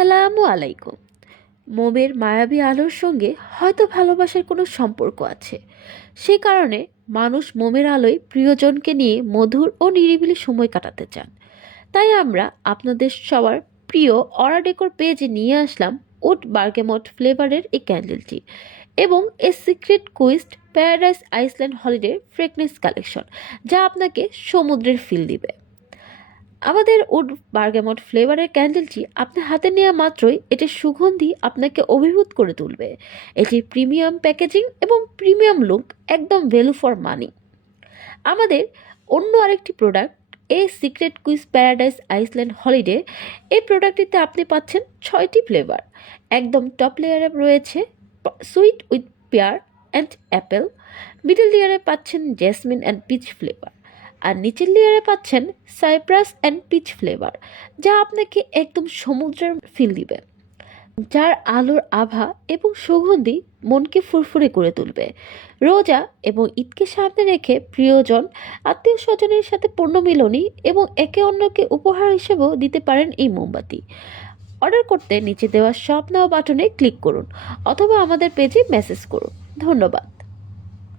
আসসালামু আলাইকুম। মোমের মায়াবী আলোর সঙ্গে হয়তো ভালোবাসার কোনো সম্পর্ক আছে। সে কারণে মানুষ মোমের আলোয় প্রিয়জনকে নিয়ে মধুর ও নিরিবিলি সময় কাটাতে চান। তাই আমরা আপনাদের সবার প্রিয় অরা ডেকোর পেজে নিয়ে আসলাম উড বার্গেমট ফ্লেভারের এই ক্যান্ডেলটি এবং a secret quest paradise Iceland holiday fragrance collection, যা আপনাকে সমুদ্রের ফিল দিবে। আমাদের উড বার্গামট ফ্লেভারের ক্যান্ডেলটি আপনার হাতে নেওয়া মাত্রই এটির সুগন্ধি আপনাকে অভিভূত করে তুলবে। এটির প্রিমিয়াম প্যাকেজিং এবং প্রিমিয়াম লুক একদম ভ্যালু ফর মানি। আমাদের অন্য আরেকটি প্রোডাক্ট এই secret quiz paradise Iceland holiday, এই প্রোডাক্টটিতে আপনি পাচ্ছেন 6টি ফ্লেভার। একদম টপ লেয়ারে রয়েছে sweet with pair and Apple, middle লেয়ারে পাচ্ছেন জেসমিন অ্যান্ড পিচ ফ্লেভার, আর নিচের লেয়ারে পাচ্ছেন সাইপ্রাস অ্যান্ড পিচ ফ্লেভার, যা আপনাকে একদম সমুদ্রের ফিল দিবে, যার আলোর আভা এবং সুগন্ধি মনকে ফুরফুরে করে তুলবে। রোজা এবং ঈদকে সামনে রেখে প্রিয়জন, আত্মীয় স্বজনের সাথে পুণ্যমিলনী এবং একে অন্যকে উপহার হিসেবেও দিতে পারেন এই মোমবাতি। অর্ডার করতে নিচে দেওয়া শপ নাও বাটনে ক্লিক করুন অথবা আমাদের পেজে মেসেজ করুন। ধন্যবাদ।